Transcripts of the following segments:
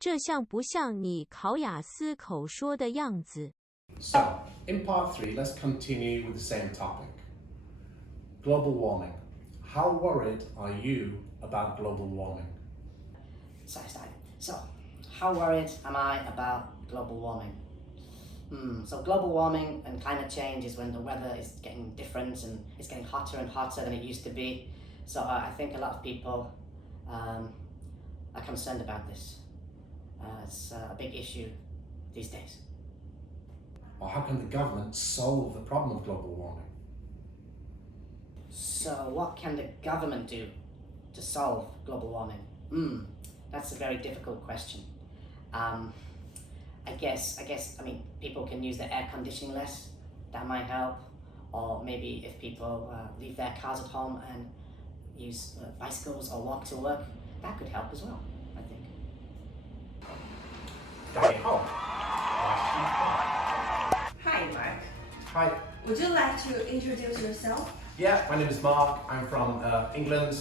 这像不像你考雅思口说的样子？ So, in part 3, let's continue with the same topic. Global warming. How worried are you about global warming? So, how worried am I about global warming? So global warming and climate change is when the weather is getting different and it's getting hotter and hotter than it used to be. So I think a lot of people are concerned about this. It's a big issue these days. Or how can the government solve the problem of global warming? So what can the government do to solve global warming? That's a very difficult question. I guess, people can use their air conditioning less. That might help. Or maybe if people leave their cars at home and use bicycles or walk to work, that could help as well, I think. Hi, Mark. Hi. Would you like to introduce yourself? Yeah, my name is Mark. I'm from England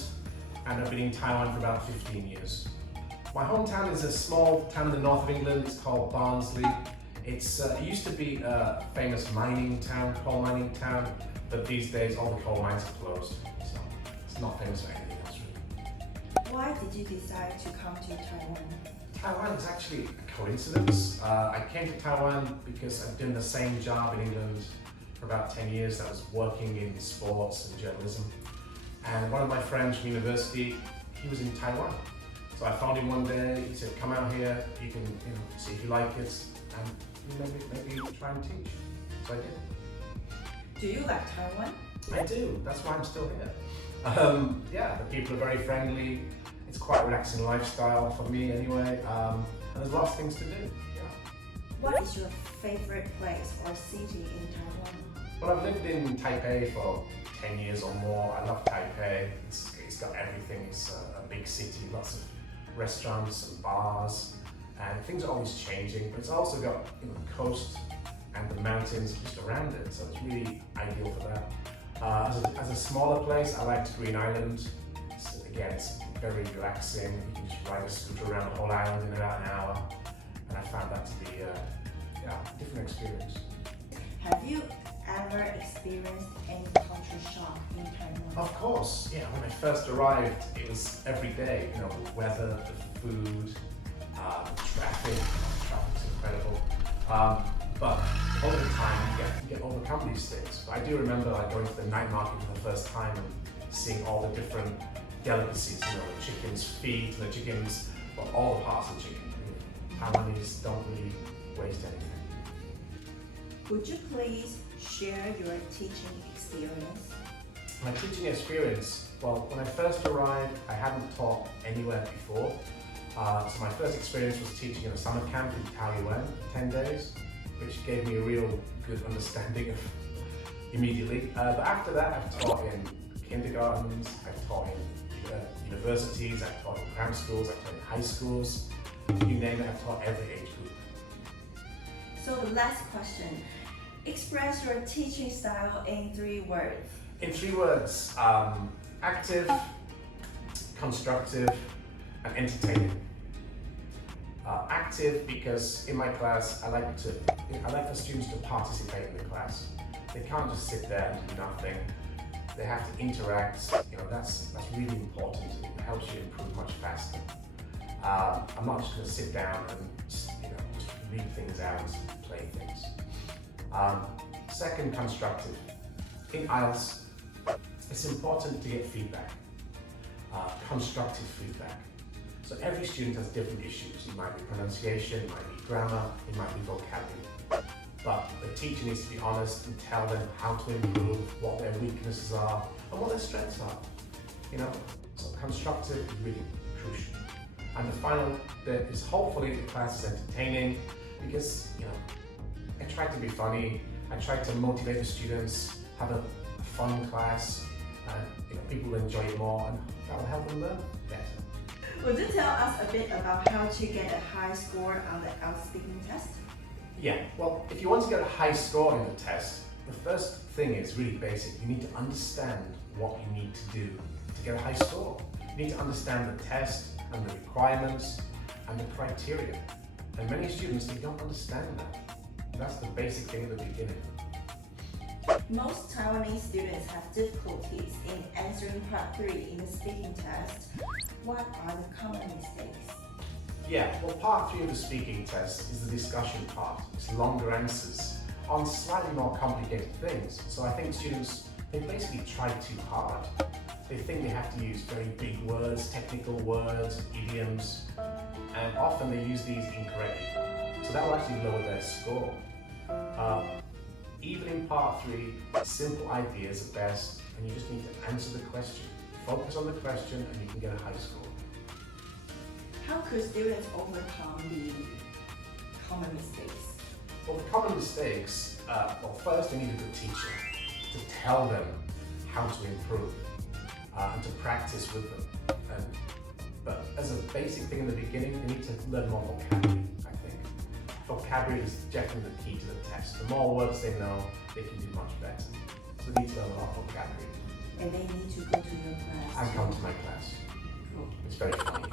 and I've been in Taiwan for about 15 years. My hometown is a small town in the north of England. It's called Barnsley. It used to be a famous mining town, coal mining town, but these days all the coal mines are closed, so it's not famous for anything else really. Why did you decide to come to Taiwan? Taiwan is actually a coincidence. I came to Taiwan because I've done the same job in England for about 10 years. I was working in sports and journalism, and one of my friends from university, he was in Taiwan. So I found him one day. He said, "Come out here. You can, see if you like it, and maybe try and teach." So I did. Do you like Taiwan? I do. That's why I'm still here. Yeah, the people are very friendly. It's quite a relaxing lifestyle for me, anyway. And there's lots of things to do. Yeah. What is your favorite place or city in Taiwan? Well, I've lived in Taipei for 10 years or more. I love Taipei. It's got everything. It's a big city, lots of restaurants and bars, and things are always changing, but it's also got the coast and the mountains just around it, so it's really ideal for that. As a smaller place, I liked Green Island. Again, it's very relaxing. You can just ride a scooter around the whole island in about an hour, and I found that to be a different experience. Have you ever experienced any culture shock in Taiwan? Of course, yeah. When I first arrived, it was every day. The weather, the food, traffic. Traffic's incredible. But over the time, you get overcome these things. But I do remember going to the night market for the first time and seeing all the different delicacies. The chicken's feet, the chickens, well, all the parts of the chicken. Taiwanese don't really waste anything. Would you please share your teaching experience? My teaching experience, well, when I first arrived, I hadn't taught anywhere before. So my first experience was teaching in a summer camp in Taoyuan, 10 days, which gave me a real good understanding of immediately. But after that, I've taught in kindergartens, I've taught in universities, I've taught in grammar schools, I've taught in high schools. You name it, I've taught every age group. So last question. Express your teaching style in 3 words. In 3 words, active, constructive, and entertaining. Active because in my class, I like the students to participate in the class. They can't just sit there and do nothing. They have to interact. That's really important. It helps you improve much faster. I'm not just going to sit down and just read things out, play things. Second, constructive. In IELTS, it's important to get feedback, constructive feedback. So every student has different issues. It might be pronunciation, it might be grammar, it might be vocabulary. But the teacher needs to be honest and tell them how to improve, what their weaknesses are, and what their strengths are. So constructive is really crucial. And the final bit is hopefully the class is entertaining because, I try to be funny, I try to motivate the students, have a fun class, and people will enjoy it more, and that will help them learn better. Would you tell us a bit about how to get a high score on the IELTS speaking test? Yeah, well, if you want to get a high score in the test, the first thing is really basic. You need to understand what you need to do to get a high score. You need to understand the test and the requirements, and the criteria. And many students, they don't understand that. That's the basic thing at the beginning. Most Taiwanese students have difficulties in answering part 3 in the speaking test. What are the common mistakes? Yeah, well, part 3 of the speaking test is the discussion part. It's longer answers on slightly more complicated things. So I think students, they basically try too hard. They think they have to use very big words, technical words, idioms, and often they use these incorrectly. So that will actually lower their score. Even in part 3, simple ideas are best, and you just need to answer the question. Focus on the question and you can get a high score. How could students overcome the common mistakes? Well, the common mistakes, first they need a good teacher to tell them how to improve and to practice with them. But as a basic thing in the beginning, they need to learn more vocabulary, I think. Vocabulary is definitely the key to the test. The more words they know, they can do much better. So they need to learn a lot of vocabulary. And they need to go to your class. And come to my class. Cool. It's very funny.